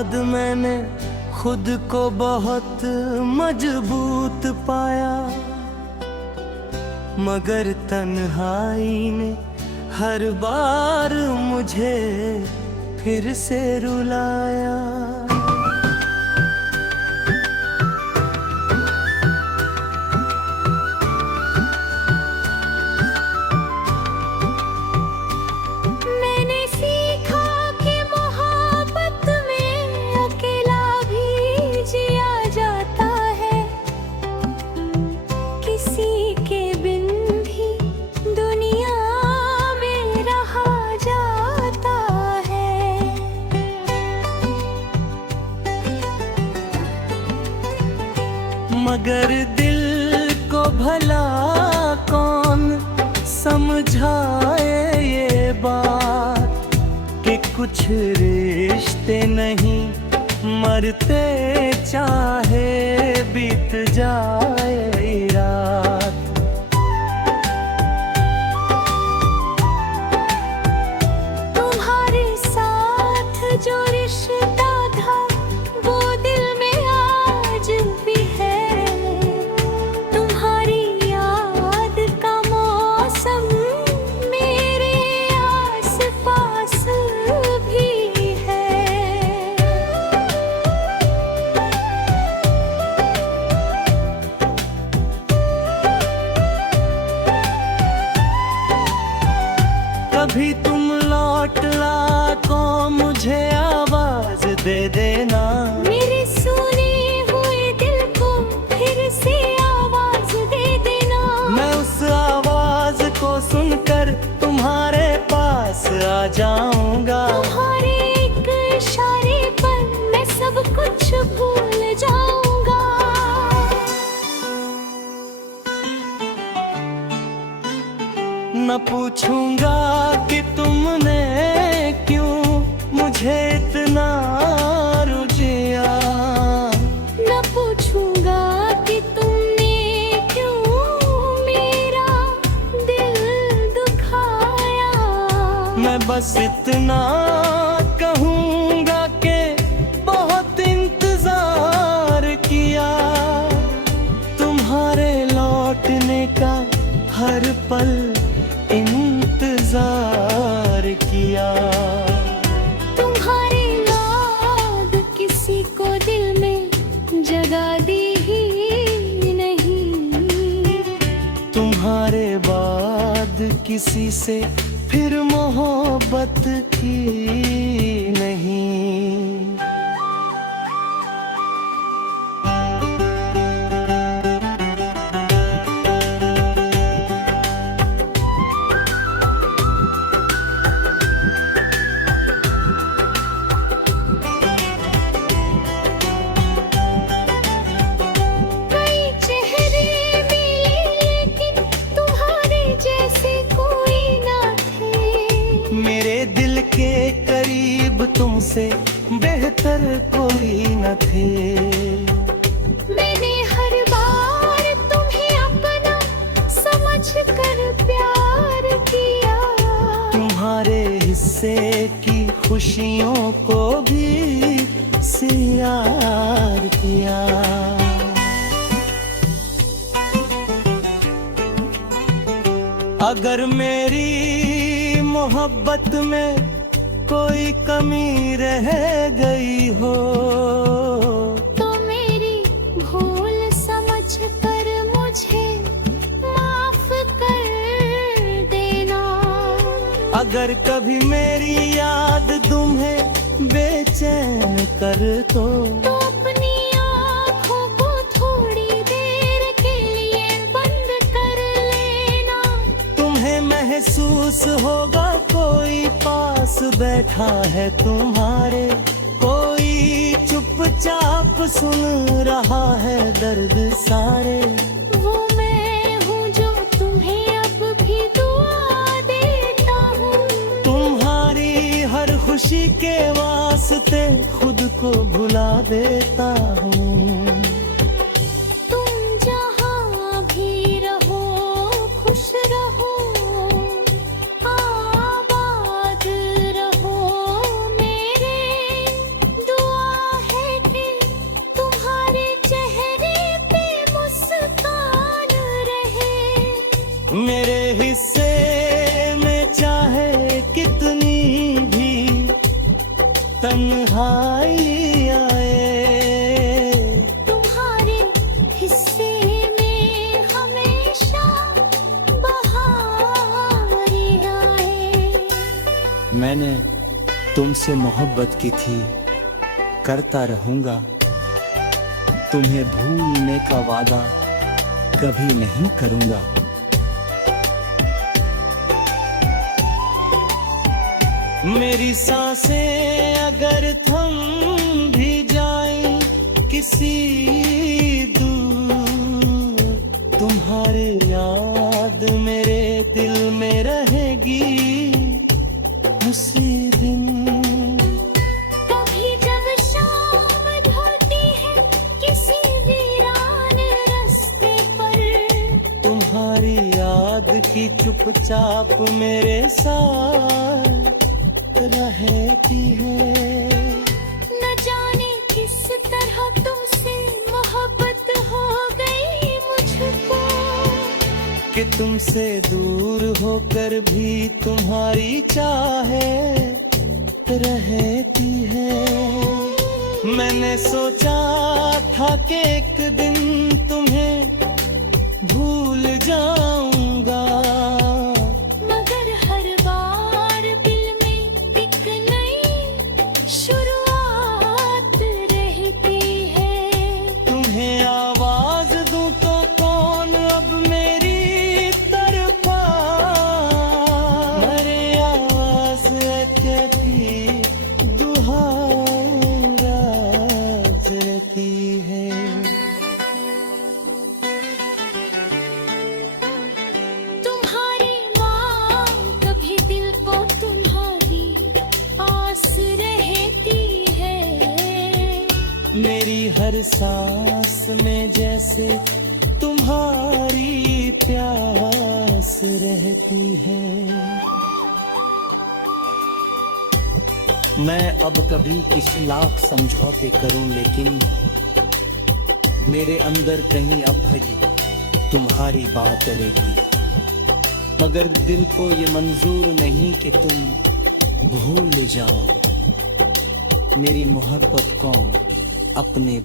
बाद मैंने खुद को बहुत मजबूत पाया, मगर तन्हाई ने हर बार मुझे फिर से रुलाया। मगर दिल को भला कौन समझाए ये बात कि कुछ रिश्ते नहीं मरते, चाहे बीत जाए रात। तुम्हारे साथ जो रिश्ता था वो दिल में आज भी है। कभी तुम लौट लाको मुझे आवाज दे देना, मेरे सुने हुए दिल को फिर से आवाज दे देना। मैं उस आवाज को सुनकर तुम्हारे पास आ जाऊंगा। तुम्हारे एक इशारे पर मैं सब कुछ भूल जाऊंगा। न पूछूंगा कि तुमने क्यों मुझे इतना रुझाया, न पूछूंगा कि तुमने क्यों मेरा दिल दुखाया। मैं बस इतना कहूंगा कि बहुत इंतजार किया, तुम्हारे लौटने का हर पल इंतजार किया। तुम्हारी याद किसी को दिल में जगा दी ही नहीं, तुम्हारे बाद किसी से फिर मोहब्बत की नहीं। तुमसे बेहतर कोई न थे। मैंने हर बार तुम्हें अपना समझकर प्यार किया, तुम्हारे हिस्से की खुशियों को भी सियार किया। अगर मेरी मोहब्बत में कोई कमी रह गई हो तो मेरी भूल समझकर मुझे माफ कर देना। अगर कभी मेरी याद तुम्हें बेचैन कर तो अपनी आँखों को थोड़ी देर के लिए बंद कर लेना। तुम्हें महसूस होगा कोई पास बैठा है तुम्हारे, कोई चुपचाप सुन रहा है दर्द सारे। वो मैं हूँ जो तुम्हें अब भी दुआ देता हूँ। तुम्हारी हर खुशी के वास्ते खुद को भुला देता हूँ। आबाद रहो मेरे दुआ मैंने तुमसे मोहब्बत की थी, करता रहूंगा। तुम्हें भूलने का वादा कभी नहीं करूंगा। मेरी सांसें अगर थम भी जाएं किसी दूर, तुम्हारी याद मेरे दिल में रहेगी उसी दिन। कभी जब शाम ढलती है किसी वीरान रास्ते पर, तुम्हारी याद की चुपचाप मेरे साथ रहती है। न जाने किस तरह तुमसे मोहब्बत हो गई मुझको, कि तुमसे दूर होकर भी तुम्हारी चाहे रहती है। मैंने सोचा था कि एक दिन तुम्हें भूल जाऊंगा, मगर हर बार दिल में एक नई शुरुआत रहती है। तुम्हें आवाज दूं तो कौन अब मेरी तरफा, मेरी आवाज कहती दुहाई राज रहती है। तुम्हारी मांग कभी दिल को तुम्हारी आस रहती है। मेरी हर सांस में जैसे तुम्हारी प्यास रहती है। मैं अब कभी इस लाख समझौते करूं, लेकिन मेरे अंदर कहीं अब भी तुम्हारी बात रहेगी। मगर दिल को ये मंजूर नहीं कि तुम भूल जाओ मेरी मोहब्बत कौन अपने।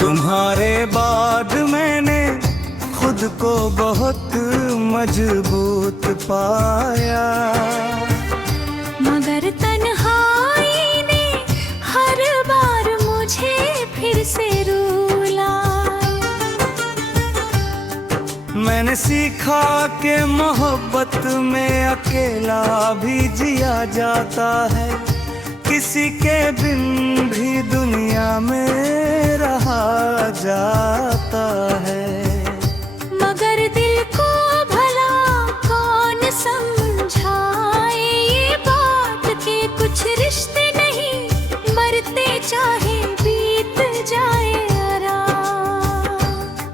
तुम्हारे बाद मैंने खुद को बहुत मजबूत पाया, मगर तन्हाई ने हर बार मुझे फिर से रूला। मैंने सीखा कि मोहब्बत में अकेला भी जिया जाता है, किसी के बिन भी दुनिया में रहा जाता है। मगर दिल को भला कौन समझाए ये बात के कुछ रिश्ते नहीं मरते चाहे बीत जाए आराम।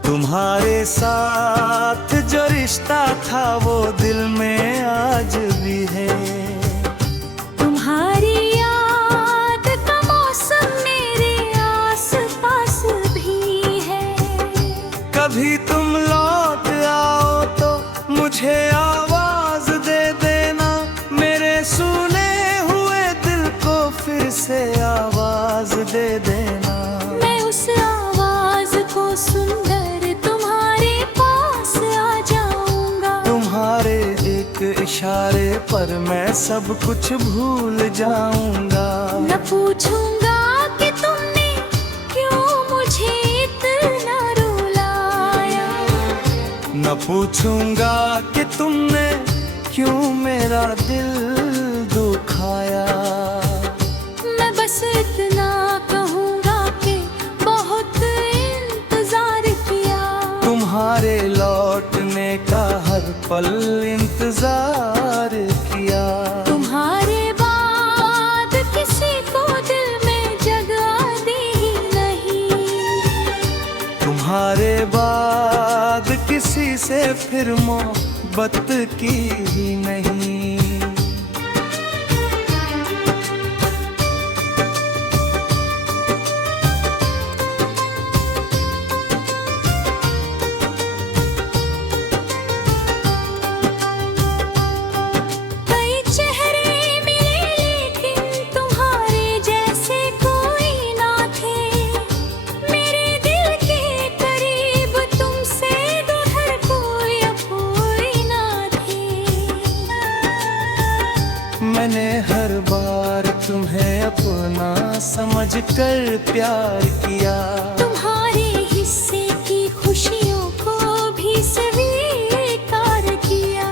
तुम्हारे साथ जो रिश्ता था वो दिल में आज भी है। तुम्हारी याद का मौसम मेरे आस पास भी है। कभी तुम लौट आओ तो मुझे आवाज दे देना, मेरे सुने हुए दिल को फिर से आवाज दे देना। मैं उस आवाज को सुनकर तुम्हारे पास आ जाऊंगा। तुम्हारे एक इशारे पर मैं सब कुछ भूल जाऊंगा। न पूछूंगा कि तुमने क्यों मुझे इतना रुलाया, न पूछूंगा कि तुमने क्यों मेरा दिल दुखाया। मैं बस इतना कहूंगा कि बहुत इंतजार किया। तुम्हारे लौटने का हर पल इंतजार किया। तुम्हारे बाद किसी को दिल में जगह दी ही नहीं। तुम्हारे बाद किसी से फिर मोहब्बत की ही नहीं। अपना समझकर प्यार किया। तुम्हारे हिस्से की खुशियों को भी स्वीकार किया।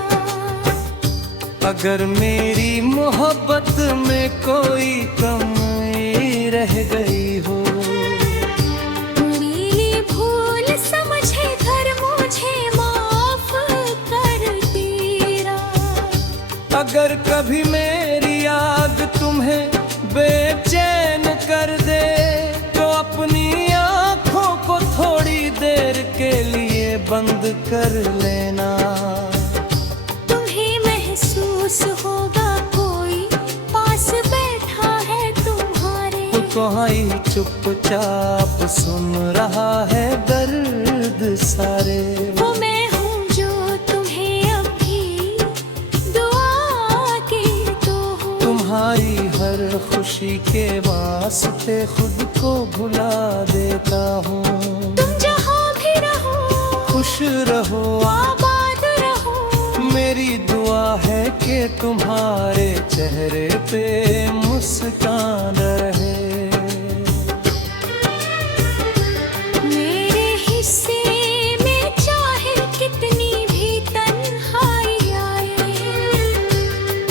अगर मेरी मोहब्बत में कोई कमी रह गई हो, मेरी भूल समझे कर मुझे माफ कर तेरा। अगर कभी मेरी याद तुम्हें बेचैन कर दे, तो अपनी आँखों को थोड़ी देर के लिए बंद कर लेना। तुम्हें महसूस होगा कोई पास बैठा है तुम्हारे, कोई चुपचाप सुन रहा है दर्द सारे। वो मैं हूँ जो तुम्हें अभी दुआ की तो हूँ। तुम्हारी हर खुशी के वास्ते खुद को भुला देता हूँ। तुम जहाँ भी रहो खुश रहो, आबाद रहो। मेरी दुआ है कि तुम्हारे चेहरे पे मुस्कान रहे। मेरे हिस्से में चाहे कितनी भी तन्हाई आए,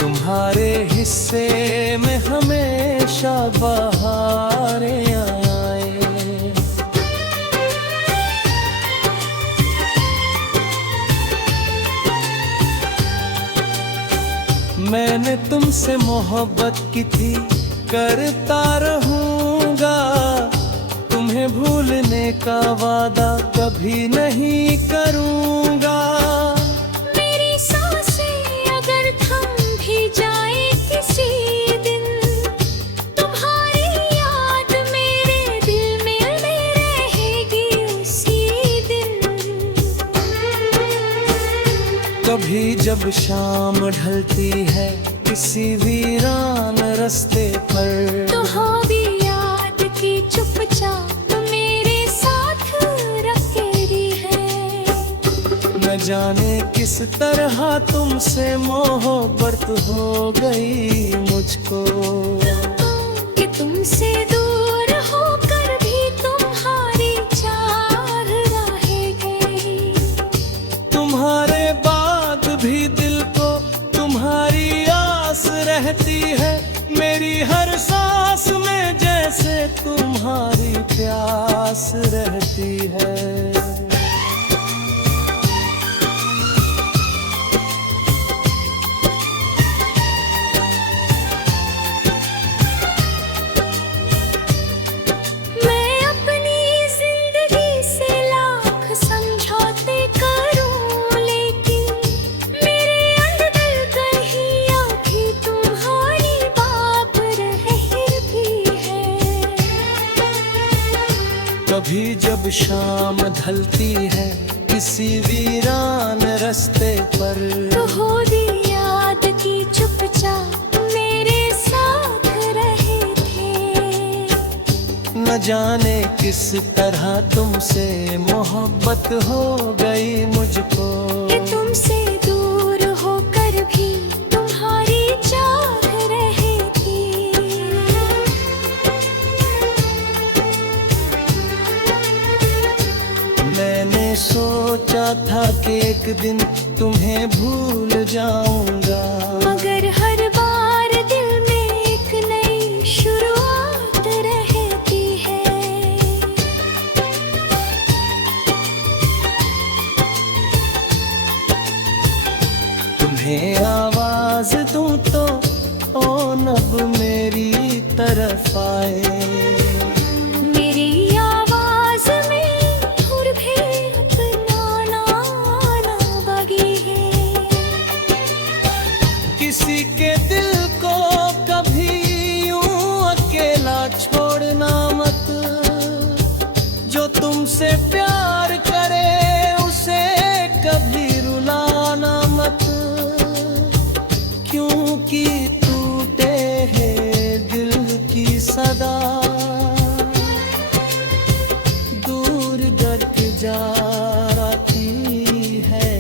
तुम्हारे हिस्से में हमेशा बहारें आए। मैंने तुमसे मोहब्बत की थी, करता रहूंगा। तुम्हें भूलने का वादा कभी नहीं करूंगा। मेरी सांसें अगर थम भी जाए किसी दिन, तुम्हारी याद मेरे दिल में रहेगी उसी दिन। कभी जब शाम ढलती है किसी वीरान रास्ते पर, तो हाँ भी याद की चुपचाप मेरे साथ रखेगी है। न जाने किस तरह तुमसे मोहब्बत हो गई मुझको, कि तुमसे दूर होकर भी तुम्हारी चाह रह गई। तुम्हारे बाद भी दिल को तुम्हारी आस रहती है। मेरी हर सांस में जैसे तुम्हारी प्यास रहती है। मैं अपनी जिंदगी से लाख समझौते करूं, लेकिन मेरे अंदर कहीं अभी तुम्हारी बात रह भी है। कभी जब शाम ढलती है किसी वीरान रास्ते पर, तो हो दी याद की चुपचाप मेरे साथ रहे थे। न जाने किस तरह तुमसे मोहब्बत हो गई मुझको। कि तुमसे दूर होकर भी तुम्हारी चाह रही थी। मैंने सोचा था कि एक दिन तुम्हें भूल जाऊंगा, मगर हर बार दिल में एक नई शुरुआत रहती है। तुम्हें आवाज दूं तो ओ नब मेरी तरफ आए। मेरी आवाज में धुर भी अपना नाना बगी है। किसी के दिल को कभी यूं अकेला छोड़ना मत। जो तुमसे प्यार करे उसे कभी रुलाना मत। क्योंकि टूटे हैं दिल की सदा, दूर दर्द जाती है।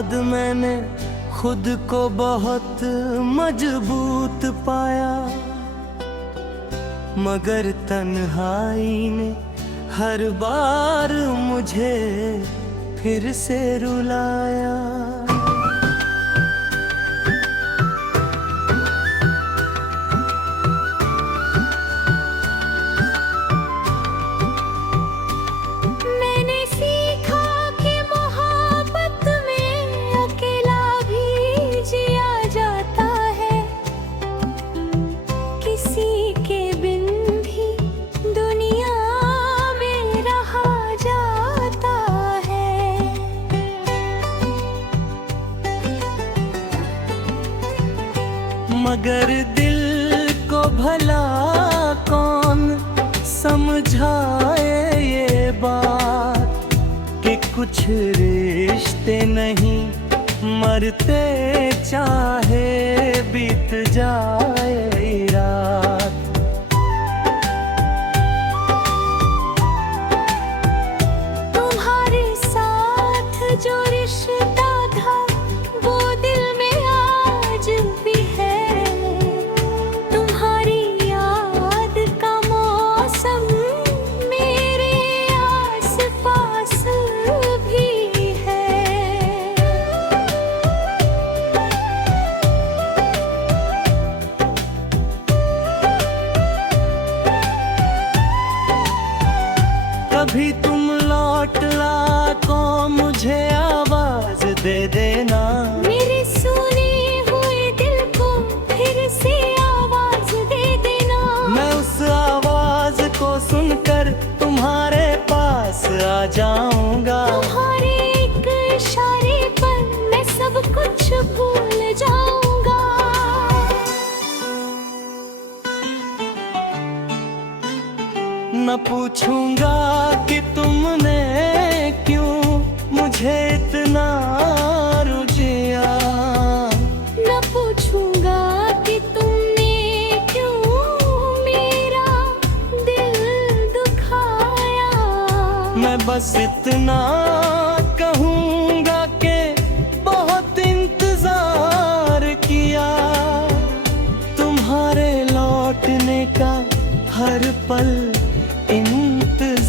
बाद मैंने खुद को बहुत मजबूत पाया, मगर तन्हाई ने हर बार मुझे फिर से रुलाया। मैंने सीखा कि मोहब्बत में अकेला भी जिया जाता है, किसी के बिन भी दुनिया में रहा जाता है। मगर दिल को भला कौन समझाए ये बात कि कुछ रिश्ते नहीं मरते, चाहे बीत जाए रात। तुम्हारे साथ जो रिश्ता था वो दिल में आज भी है, तुम्हारी याद का मौसम मेरे आस-पास भी है। कभी तुम लौट लाको मुझे आवाज दे देना, मेरे सुने हुए दिल को फिर से आवाज दे देना। मैं उस आवाज को सुनकर तुम्हारे पास आ जाऊंगा। तुम्हारे एक इशारे पर मैं सब कुछ भूल जाऊंगा। न पूछूंगा कि तुमने क्यों मुझे इतना रुझिया, न पूछूंगा कि तुमने क्यों मेरा दिल दुखाया। मैं बस इतना कहूंगा कि बहुत इंतजार किया, तुम्हारे लौटने का हर पल इंतजार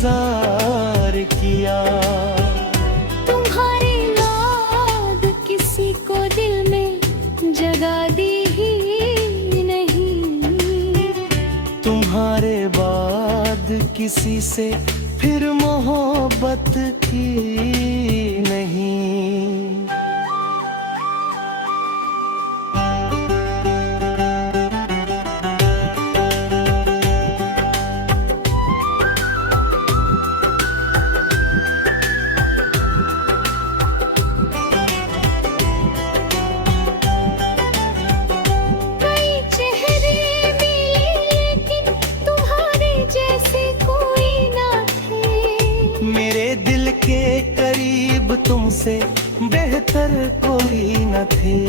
किया। तुम्हारी याद किसी को दिल में जगा दी ही नहीं, तुम्हारे बाद किसी से फिर मोहब्बत की नहीं। कई चेहरे मिले लेकिन तुम्हारे जैसे कोई ना थे। मेरे दिल के करीब तुमसे बेहतर कोई न थे।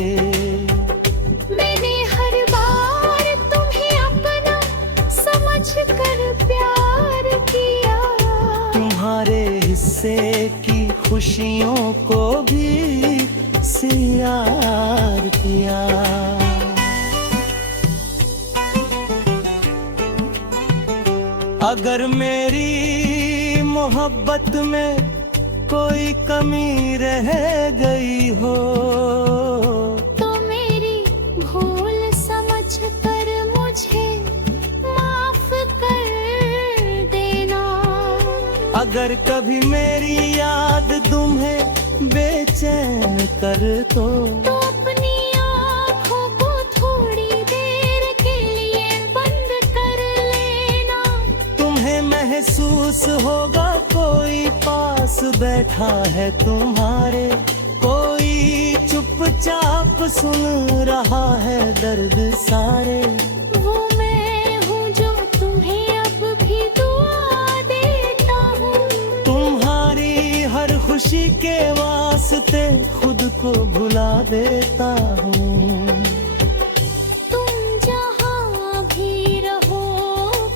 मैंने हर बार तुम्हें अपना समझ कर प्यार किया, तुम्हारे हिस्से की खुशियों को भी सियार किया। अगर मेरी मोहब्बत में कोई कमी रह गई हो, तो मेरी भूल समझ कर मुझे माफ कर देना। अगर कभी मेरी याद तुम्हें बेचैन कर तो अपनी आँखों को थोड़ी देर के लिए बंद कर लेना। तुम्हें महसूस होगा कोई पास बैठा है तुम्हारे, कोई चुपचाप सुन रहा है दर्द सारे। वो मैं हूँ जो तुम्हें अब भी दुआ देता हूँ। तुम्हारी हर खुशी के वास्ते खुद को भुला देता हूँ। तुम जहाँ भी रहो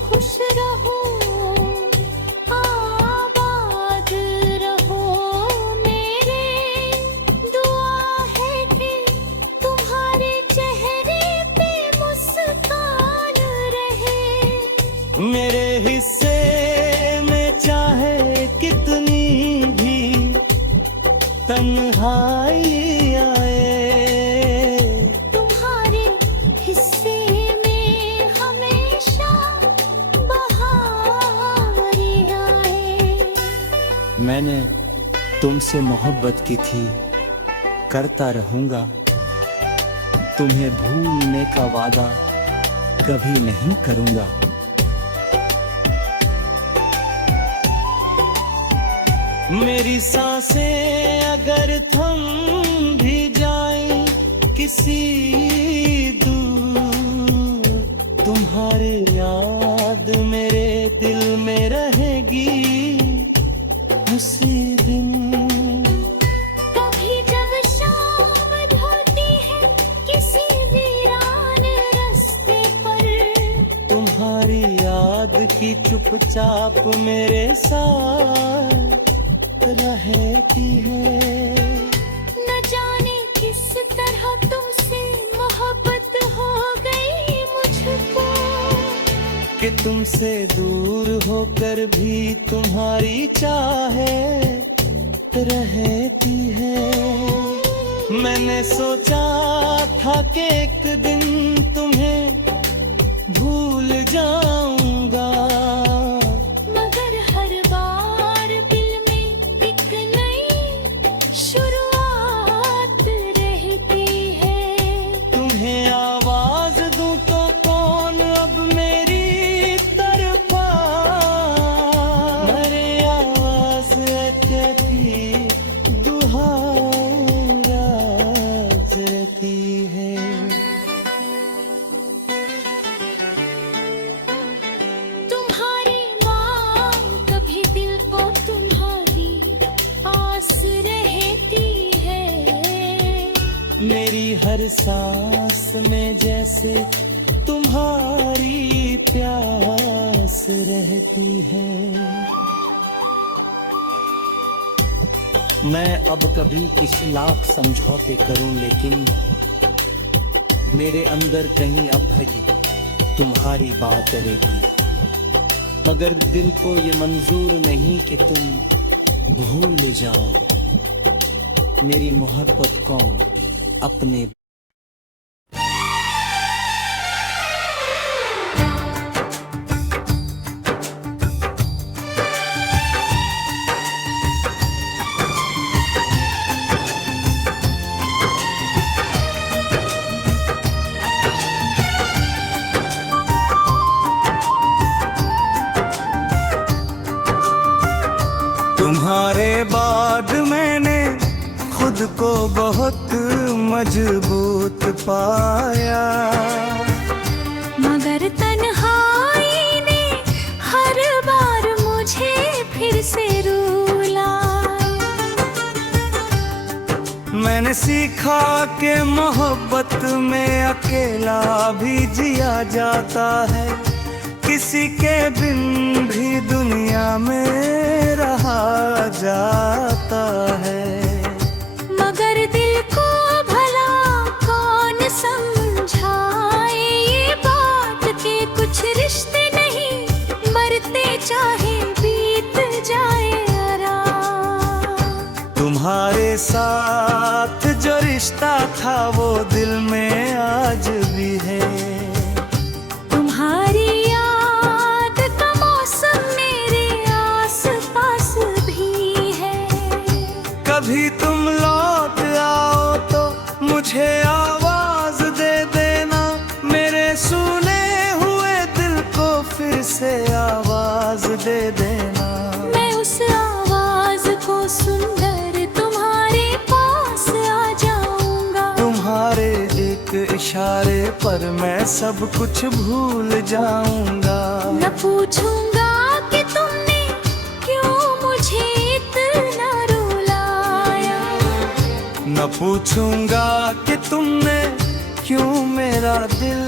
खुश रहो, आबाद रहो, मेरे दुआ तुमसे मोहब्बत की थी, करता रहूंगा। तुम्हें भूलने का वादा कभी नहीं करूंगा। मेरी सांसें अगर थम भी जाएं किसी दूर, तुम्हारी याद मेरे दिल में रहेगी उसी दिन। कभी जब शाम ढलती है किसी वीरान रास्ते पर, तुम्हारी याद की चुपचाप मेरे साथ रहती है। न जाने किस तरह तुमसे मोहब्बत हो गई मुझको, कि तुमसे दूर होकर भी तुम्हारी चाहे रहती है। मैंने सोचा था कि एक दिन तुम्हें भूल जाऊंगा, मगर हर बार दिल में एक नई शुरुआत रहती है। तुम्हें आवाज दूं तो कौन अब मेरी तरफा, मेरे आवाज कहती दुहाई राज रहती है। तुम्हारी मांग कभी दिल को तुम्हारी आस रहती है। मेरी हर सांस में जैसे तुम्हारी प्यास रहती है। मैं अब कभी किस लाख समझौते करूं, लेकिन मेरे अंदर कहीं अब भी तुम्हारी बात रहेगी। मगर दिल को ये मंजूर नहीं कि तुम भूल जाओ मेरी मोहब्बत को अपने। तुम्हारे बाद मैंने खुद को बहुत मजबूत पाया, मगर तन्हाई ने हर बार मुझे फिर से रूला। मैंने सीखा कि मोहब्बत में अकेला भी जिया जाता है, किसी के बिन भी दुनिया में रहा जाता है। मगर दिल को भला कौन समझाए ये बात कि कुछ रिश्ते नहीं मरते चाहे बीत जाए आराम। तुम्हारे साथ जो रिश्ता था वो दिल में आज भी है। तुम्हारी याद का मौसम मेरे आस पास भी है। कभी तुम लौट आओ तो मुझे आवाज दे देना, मेरे सुने हुए दिल को फिर से आवाज दे देना। मैं उस आवाज को सुनकर तुम्हारे पास आ जाऊंगा। तुम्हारे एक इशारे पर मैं सब कुछ भूल जाऊंगा। न पूछूंगा कि तुमने क्यों मुझे इतना रुलाया, न पूछूंगा कि तुमने क्यों मेरा दिल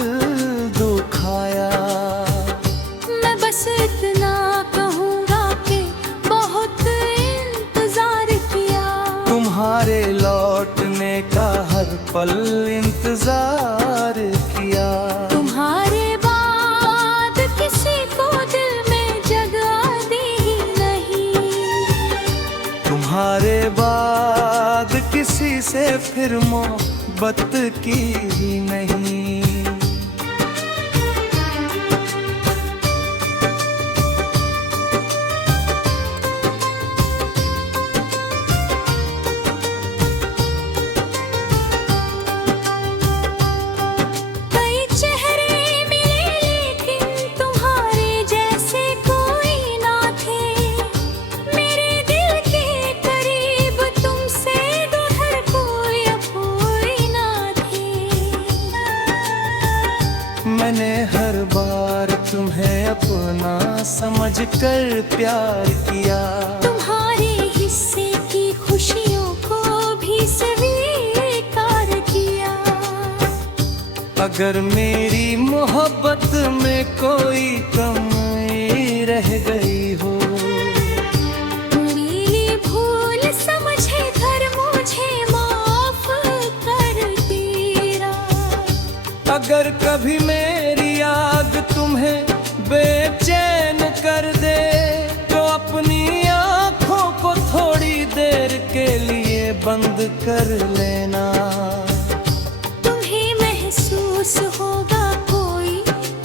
दुखाया। मैं बस इतना कहूंगा कि बहुत इंतजार किया। तुम्हारे लौटने का हर पल इंतजार किया। तुम्हारे बाद किसी को दिल में जगह दी ही नहीं। तुम्हारे बाद किसी से फिर मोहब्बत की ही नहीं। मैंने हर बार तुम्हें अपना समझकर प्यार किया। तुम्हारे हिस्से की खुशियों को भी स्वीकार किया। अगर मेरी मोहब्बत में कोई कमी रह गई हो, मेरी भूल समझे कर मुझे माफ कर देना। अगर कभी मेरी आग तुम्हें बेचैन कर दे, तो अपनी आँखों को थोड़ी देर के लिए बंद कर लेना। तुम्हें महसूस होगा कोई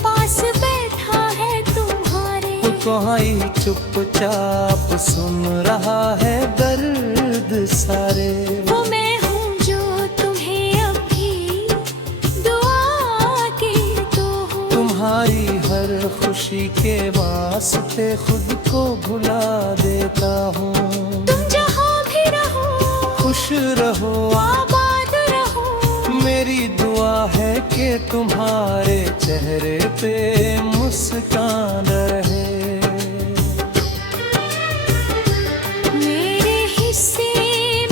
पास बैठा है तुम्हारे, कोई चुपचाप सुन रहा है दर्द सारे। वो मैं हूँ जो तुम्हें अभी दुआ की तो हूँ। तुम्हारी हर खुशी के वास्ते खुद को भुला देता हूँ। तुम जहाँ भी रहो खुश रहो, आबाद रहो। मेरी दुआ है कि तुम्हारे चेहरे पे मुस्कान रहे। मेरे हिस्से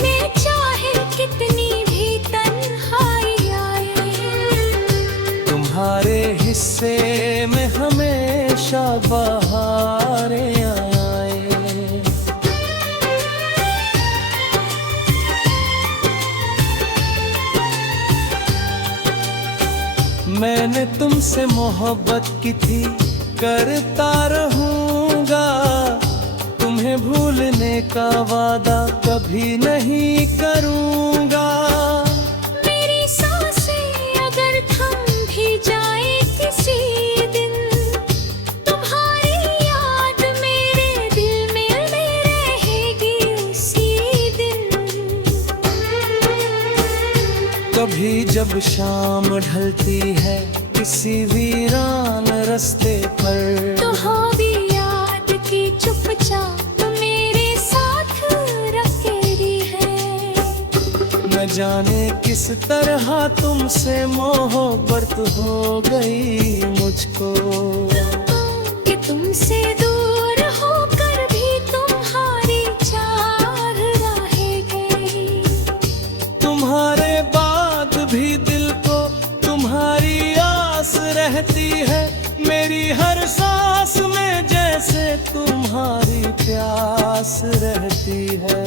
में चाहे कितनी भी तन्हाई आए, तुम्हारे हिस्से में हमेशा बहारें आए। मैंने तुमसे मोहब्बत की थी, करता रहूंगा। तुम्हें भूलने का वादा कभी नहीं करूंगा। मेरी सांसें अगर थम भी जाए किसी दिन, तुम्हारी याद मेरे दिल में रहेगी उसी दिन। कभी जब शाम ढलती है किसी वीरान रास्ते पर, तो हाँ भी याद की चुपचाप मेरे साथ रखेगी है। न जाने किस तरह तुमसे मोहब्बत हो गई मुझको, कि तुमसे दूर होकर भी तुम्हारी चाह रहेगी। तुम्हारे बाद भी दिल को तुम्हारी आस रहती है। मेरी हर सांस में जैसे तुम्हारी प्यास रहती है।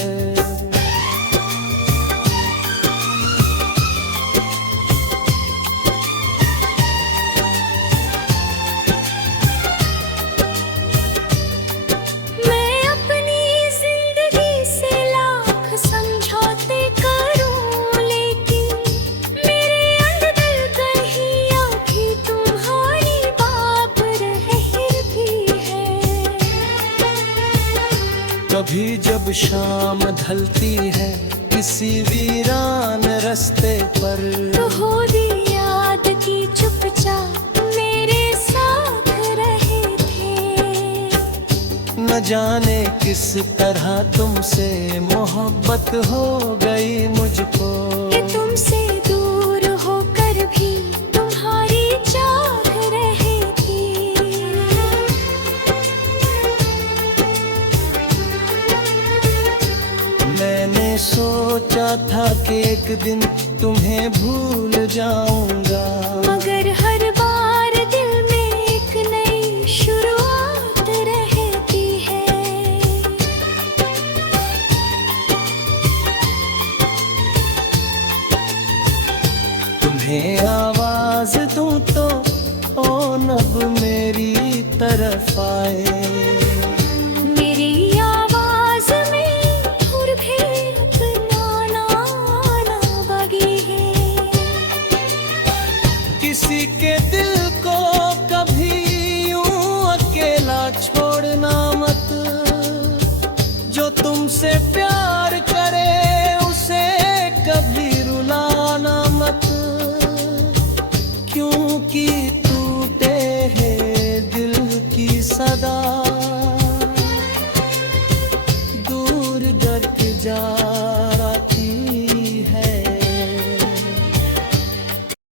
मैं अपनी जिंदगी से लाख समझौते करूं, लेकिन मेरे अंदर कहीं अभी तुम्हारी बात रह भी है। कभी जब शाम ढलती है किसी वीरान रास्ते पर, तो हो दी याद की चुपचाप मेरे साथ रहे थे। न जाने किस तरह तुमसे मोहब्बत हो गई मुझको, कि तुमसे दूर होकर भी तुम्हारी चाह रही थी। मैंने सोचा था कि एक दिन तुम्हें भूल जाऊंगा, मगर हर बार दिल में एक नई शुरुआत रहती है। तुम्हें आवाज दूं तो ओ नब मेरी तरफ आए। मेरी आवाज में धुर भी अपना नाना बागी है। किसी के दिल